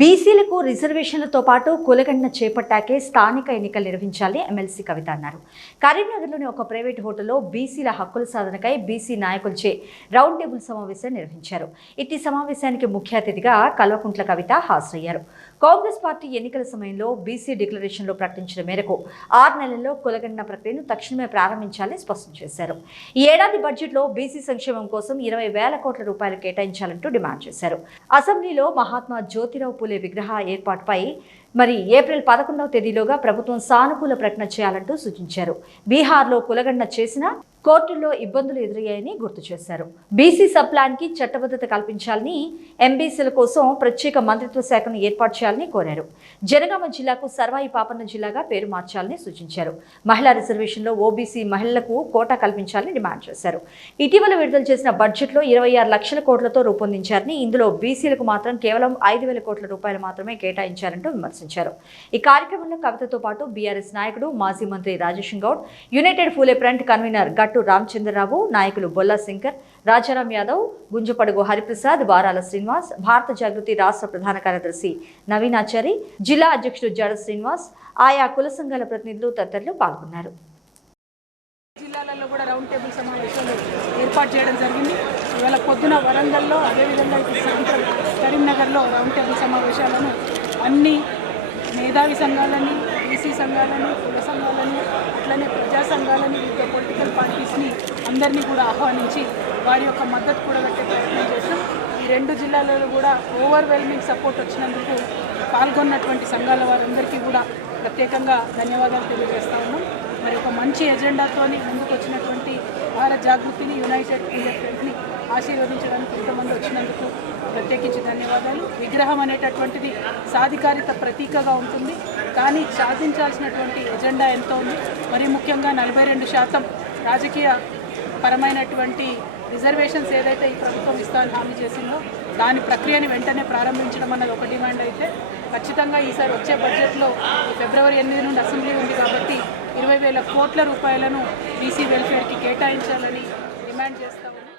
బీసీలకు రిజర్వేషన్లతో పాటు కులగణన చేపట్టాకే స్థానిక ఎన్నికలు నిర్వహించాలని ఎమ్మెల్సీ కవిత అన్నారు. కరీంనగర్లోని ఒక ప్రైవేట్ హోటల్లో బీసీల హక్కుల సాధనకై బీసీ నాయకులచే రౌండ్ టేబుల్ సమావేశం నిర్వహించారు. ఇట్టి సమావేశానికి ముఖ్య అతిథిగా కల్వకుంట్ల కవిత హాజరయ్యారు. కాంగ్రెస్ పార్టీ ఎన్నికల సమయంలో బీసీ డిక్లరేషన్లో ప్రకటించిన మేరకు ఆరు నెలల్లో కులగణన ప్రక్రియను తక్షణమే ప్రారంభించాలని స్పష్టం చేశారు. ఈ ఏడాది బడ్జెట్లో బీసీ సంక్షేమం కోసం ఇరవై వేల కోట్ల రూపాయలు కేటాయించాలంటూ డిమాండ్ చేశారు. అసెంబ్లీలో మహాత్మా జ్యోతిరావు పూలే విగ్రహ ఏర్పాటుపై మరి ఏప్రిల్ పదకొండవ తేదీలోగా ప్రభుత్వం సానుకూల ప్రకటన చేయాలంటూ సూచించారు. బీహార్లో కులగండ చేసిన కోర్టుల్లో ఇబ్బందులు ఎదురయ్యాయని గుర్తు చేశారు. బీసీ సబ్కి చట్టబద్ధత కల్పించాలని ఎంబీసీల కోసం ప్రత్యేక మంత్రిత్వ శాఖను ఏర్పాటు చేయాలని కోరారు. జనగామ జిల్లాకు సర్వాయి పాపన్న జిల్లాగా పేరు మార్చాలని సూచించారు. మహిళా రిజర్వేషన్లో ఓబీసీ మహిళలకు కోటా కల్పించాలని డిమాండ్ చేశారు. ఇటీవల విడుదల చేసిన బడ్జెట్లో ఇరవై ఆరు లక్షల కోట్లతో రూపొందించారని ఇందులో బీసీలకు మాత్రం కేవలం ఐదు వేల కోట్ల రూపాయలు మాత్రమే కేటాయించారంటూ విమర్శించారు ప్రశంసించారు ఈ కార్యక్రమంలో కవితతో పాటు బీఆర్ఎస్ నాయకుడు మాజీ మంత్రి Rajeshan Goud United Phule front convener Gattu Ramachandra Rao నాయకులు బొల్లా శంకర్ రాజారాం యాదవ్ గుంజపడుగు హరిప్రసాద్ బారాల శ్రీనివాస్ భారత జాగృతి రాష్ట్ర ప్రధాన కార్యదర్శి నవీనాచారి జిల్లా అధ్యక్షుడు జడ శ్రీనివాస్ ఆయా కుల సంఘాల ప్రతినిధులు తదితరులు పాల్గొన్నారు. జిల్లాలలో కూడా రౌండ్ టేబుల్ సమావేశాలు ఏర్పాటు చేయడం జరిగింది. ఇవాళ పొద్దున వరంగల్లో అదేవిధంగా ఇప్పుడు సాయంత్రం కరీంనగర్లో రౌండ్ టేబుల్ సమావేశాలను అన్ని మేధావి సంఘాలని బీసీ సంఘాలని కుల సంఘాలని అట్లనే ప్రజా సంఘాలని వివిధ పొలిటికల్ పార్టీస్ని అందరినీ కూడా ఆహ్వానించి వారి యొక్క మద్దతు కూడా పెట్టే ప్రయత్నం చేస్తాం ఈ రెండు జిల్లాలలో కూడా ఓవర్వెల్మింగ్ సపోర్ట్ వచ్చినందుకు పాల్గొన్నటువంటి సంఘాల వారందరికీ కూడా ప్రత్యేకంగా ధన్యవాదాలు తెలియజేస్తా ఉన్నాం. మరి ఒక మంచి ఎజెండాతోని ముందుకు వచ్చినటువంటి భారత్ జాగృతిని యునైటెడ్ ఇండియా ఫ్రంట్ని ఆశీర్వదించడానికి ఇంతమంది వచ్చినందుకు ప్రత్యేకించి ధన్యవాదాలు. విగ్రహం అనేటటువంటిది సాధికారిత ప్రతీకగా ఉంటుంది. కానీ సాధించాల్సినటువంటి ఎజెండా ఎంతో ఉంది. మరి ముఖ్యంగా నలభై రెండు శాతం రాజకీయ పరమైనటువంటి రిజర్వేషన్స్ ఏదైతే ఈ ప్రభుత్వం ఇస్తానని హామీ చేసిందో దాని ప్రక్రియని వెంటనే ప్రారంభించడం అన్నది ఒక డిమాండ్ అయితే ఖచ్చితంగా ఈసారి వచ్చే బడ్జెట్లో ఫిబ్రవరి ఎనిమిది నుండి అసెంబ్లీ ఉంది కాబట్టి ఇరవై వేల కోట్ల రూపాయలను బీసీ వెల్ఫేర్కి కేటాయించాలని డిమాండ్ చేస్తామని